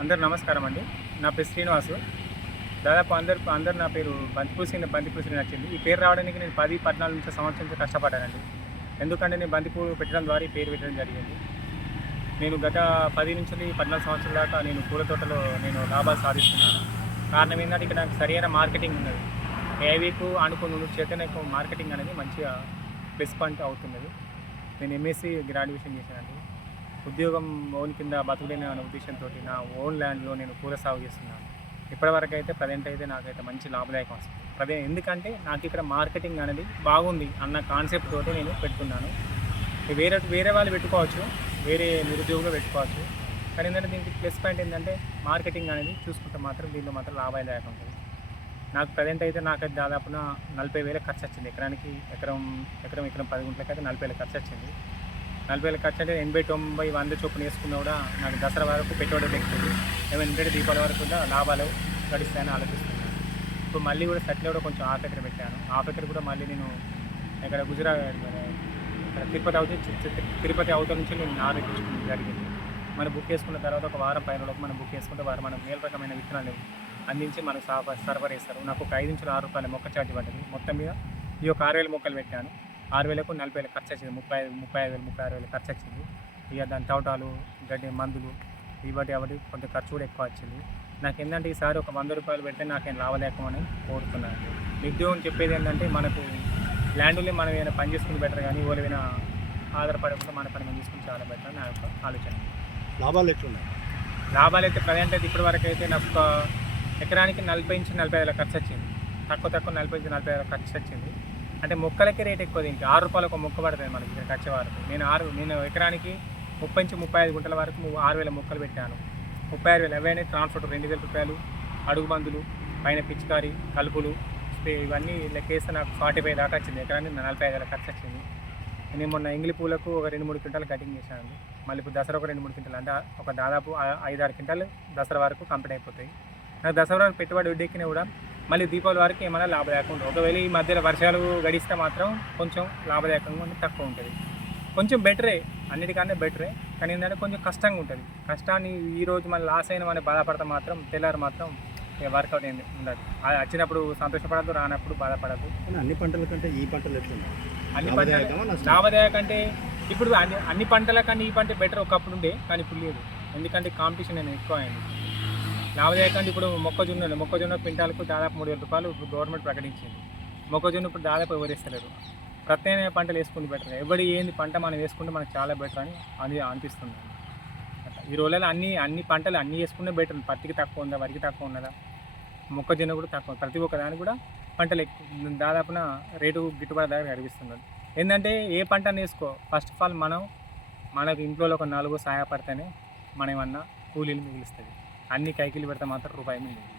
అందరు నమస్కారం అండి. నా పేరు శ్రీనివాసు. దాదాపు అందరు నా పేరు బంతిపూ నచ్చింది. ఈ పేరు రావడానికి నేను 10, 14 నుంచి సంవత్సరం నుంచి కష్టపడ్డానండి. ఎందుకంటే నేను బంతిపూ పెట్టడం ద్వారా ఈ పేరు పెట్టడం జరిగింది. నేను గత 10 నుంచి 14 సంవత్సరాల దాకా నేను పూల తోటలో లాభాలు సాధిస్తున్నాను. కారణం ఏంటంటే ఇక్కడ నాకు సరైన మార్కెటింగ్ ఉన్నది. ఏవీకు అనుకున్న చేత నాకు మార్కెటింగ్ అనేది మంచిగా ప్లస్ పాయింట్ అవుతున్నది. నేను ఎంఎస్సీ గ్రాడ్యుయేషన్ చేశానండి. ఉద్యోగం ఓన్ కింద బతుకులేని అనే ఉద్దేశంతో నా ఓన్ ల్యాండ్లో నేను పూల సాగు చేస్తున్నాను. ఇప్పటివరకు అయితే ప్రజెంట్ అయితే నాకైతే మంచి లాభదాయకం వస్తుంది. ఎందుకంటే నాకు ఇక్కడ మార్కెటింగ్ అనేది బాగుంది అన్న కాన్సెప్ట్ తోటి నేను పెట్టుకున్నాను. వేరే వాళ్ళు పెట్టుకోవచ్చు, వేరే నిరుద్యోగులు పెట్టుకోవచ్చు. కానీ ఏంటంటే దీనికి ప్లస్ పాయింట్ ఏంటంటే మార్కెటింగ్ అనేది చూసుకుంటే మాత్రం దీంట్లో మాత్రం లాభదాయకం ఉంటుంది. నాకు ప్రజెంట్ అయితే నాకైతే దాదాపున 40,000 ఖర్చు వచ్చింది. ఎకరం 10 గుంటలకి అయితే 40,000 ఖర్చు వచ్చింది. 40,000 ఖర్చు అంటే 80, 90, 100 చొప్పున వేసుకున్నా కూడా నాకు దసరా వరకు పెట్టుబడి ఎక్కుతుంది. ఏమైనా దీపావళి వరకు కూడా లాభాలు గడిస్తాయని ఆలోచిస్తున్నాను. ఇప్పుడు మళ్ళీ కూడా సట్లో కూడా కొంచెం హాఫ్ ఎకర్ పెట్టాను. హాఫ్ ఎకర్ కూడా మళ్ళీ నేను ఇక్కడ తిరుపతి అవతల నుంచి నేను నారు తీసుకుని జరిగింది. మనం బుక్ చేసుకున్న తర్వాత ఒక వారం పైన మనం బుక్ చేసుకుంటే వారు మనం మేలు రకమైన విత్తనాలు అందించి మనకు సరఫరా చేస్తారు. నాకు ఒక 5 నుంచి 6 రూపాయల మొక్క ఛార్జ్ పడ్డది. మొత్తం మీద ఈ ఒక 6,000 మొక్కలు పెట్టాను. 6,000కు 40,000 ఖర్చు వచ్చింది. 35,000, 36,000 ఖర్చు వచ్చింది. ఇక దాని తోటాలు, గడ్డి, మందులు అవటి కొంత ఖర్చు కూడా ఎక్కువ వచ్చింది. నాకు ఏంటంటే ఈసారి ఒక 100 రూపాయలు పెడితే నాకేం లాభదాయకమని కోరుతున్నాను. నిరుద్యోగం చెప్పేది ఏంటంటే మనకు ల్యాండ్లో మనం ఏమైనా పని చేసుకుని బెటర్, కానీ ఏమైనా ఆధారపడకుండా మన పని మనం తీసుకుని చాలా బెటర్ అని నా యొక్క ఆలోచన. లాభాలు ఎట్లున్నాయి? లాభాలు అయితే ప్రజెంట్ అయితే ఇప్పటి వరకు అయితే నాకు ఒక ఎకరానికి 40 నుంచి 40,000 ఖర్చు వచ్చింది. తక్కువ 40 నుంచి 40,000 ఖర్చు వచ్చింది. అంటే మొక్కలకే రేట్ ఎక్కువ. దీనికి 6 రూపాయలు ఒక మొక్క పడుతుంది మనకి ఇక్కడికి వచ్చే వరకు. నేను ఎకరానికి 30 నుంచి 35 గుంటల వరకు 6,000 మొక్కలు పెట్టాను. 36,000 అవన్నీ ట్రాన్స్పోర్ట్ 2,000 రూపాయలు, అడుగు మందులు, పైన పిచికారి, కలుపులు, స్ప్రే ఇవన్నీ లెక్కేస్తే నాకు 45 దాకా వచ్చింది. ఎకరానికి 45,000 ఖర్చు వచ్చింది. నేను మొన్న ఎంగిలి పూలకు ఒక 2-3 క్వింటాలు కటింగ్ చేశాను. మళ్ళీ ఇప్పుడు దసరా ఒక 2-3 క్వింటాలు, అంటే ఒక దాదాపు 5-6 క్వింటాలు దసరా వరకు కంప్లీట్ అయిపోతాయి. నాకు దసరా వరకు పెట్టుబడి వడ్డెక్కినా కూడా మళ్ళీ దీపావళి వరకు ఏమైనా లాభదాయకం ఉంటుంది. ఒకవేళ ఈ మధ్యలో వర్షాలు గడిస్తే మాత్రం కొంచెం లాభదాయకంగా తక్కువ ఉంటుంది. కొంచెం బెటరే, అన్నిటికన్నా బెటరే. కానీ ఏంటంటే కొంచెం కష్టంగా ఉంటుంది. కష్టాన్ని ఈరోజు మనం లాస్ అయిన మనం బాధపడితే మాత్రం తెల్లారు మాత్రం వర్కౌట్ అయింది ఉండదు. అది వచ్చినప్పుడు సంతోషపడద్దు, రానప్పుడు బాధపడద్దు. అన్ని పంటల కంటే ఈ పంటలు ఎట్లున్నాయి? అన్ని పంటలు లాభదాయకం అంటే ఇప్పుడు అన్ని పంటల కన్నా ఈ పంట బెటర్ ఒకప్పుడు ఉండే, కానీ ఇప్పుడు లేదు. ఎందుకంటే కాంపిటీషన్ అనేది ఎక్కువ అయింది. లాభదాయకం అంటే ఇప్పుడు మొక్కజొన్న క్వింటాలకు దాదాపు 3,000 రూపాయలు గవర్నమెంట్ ప్రకటించింది. మొక్కజొన్న ఇప్పుడు దాదాపు ఎవరు వేస్తలేరు. ప్రత్యామ్నాయ పంటలు వేసుకుంటే బెటర్. ఏంది పంట మనం వేసుకుంటే మనకు చాలా బెటర్ అని అనిపిస్తుంది. అట్లా ఈ రోజులలో అన్ని పంటలు అన్నీ వేసుకుంటే బెటర్. పత్తికి తక్కువ ఉందా, వరికి తక్కువ ఉన్నదా, మొక్కజొన్న కూడా తక్కువ. ప్రతి ఒక్క దానికి కూడా పంటలు ఎక్కువ, దాదాపున రేటు గిట్టుబాటు దగ్గర కనిపిస్తున్నది. ఏంటంటే ఏ పంటను వేసుకో, ఫస్ట్ ఆఫ్ ఆల్ మనకు ఇంట్లో ఒక 4 సహాయపడితేనే మనం ఏమన్నా కూలీలు మిగులుస్తుంది. అన్ని కైకిలు పెడితే మాత్రం రూపాయి మిగిలింది.